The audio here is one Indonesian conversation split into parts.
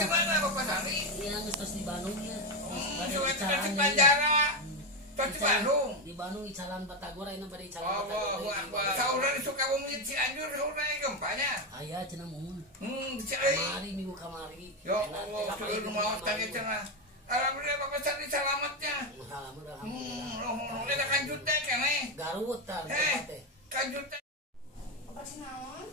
di mana Bapak Sani? Iya, tos di Bandung ya. Suka di Banjara. Tos di Bandung. Di Bandung Icalan Batagor ayeuna bade Icalan Batagor. Saudara di Sukabumi Cianjur saudara gempanya. Aya cenah mun. Kamari minggu kamari. Ya Allah, sudah mau tanya cenah. Alhamdulillah Bapak Sani selamatnya. Alhamdulillah. Udah kanjut teh kene. Garut tah teh. Kanjut teh. Apa sih naon?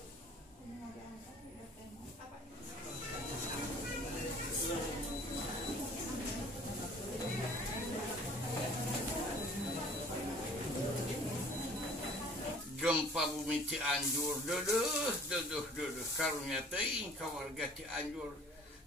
Gempa bumi Cianjur, duduh, karunya teuing ka warga Cianjur.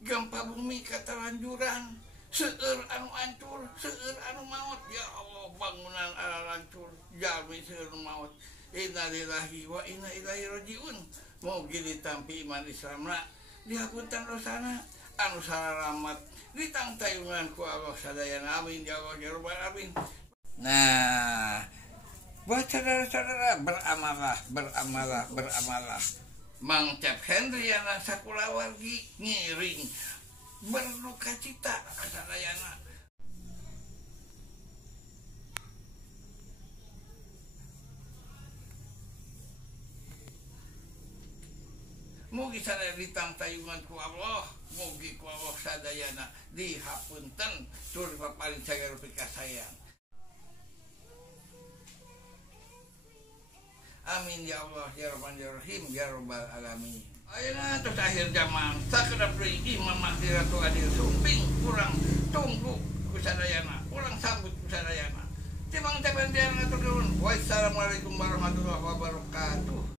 Gempa bumi katalanjuran, seueur anu ancur, seueur anu maot. Ya Allah, bangunan arancur, jalmi seueur maot. Inna lillahi wa inna ilaihi rajiun. Mugi ditampi iman Islamna, dihapunten dosana, anu sararamat, ditangtayungan ku Allah sadayana. Amin ya Allah ya rabbal alamin. Nah, buat saudara-saudara beramalah. Mang Cap Hendriana sakulawargi ngiring berduka cita kasadayana. Mugi sadaya ditangtayungan ku Allah, mugi ku Allah sadayana dihapunten tur paparing sagarupi kasayang. Amin ya Allah ya Rahman ya Rahim ya Rabbal alamin. Ayeuna tos akhir zaman sakedap deui Imam Mahdi Ratu Adil Sumping kurang tunggu ku sadayana, kurang sambut ku sadayana. Timang teh bendean ngatur nuhun. Wassalamualaikum warahmatullahi wabarakatuh.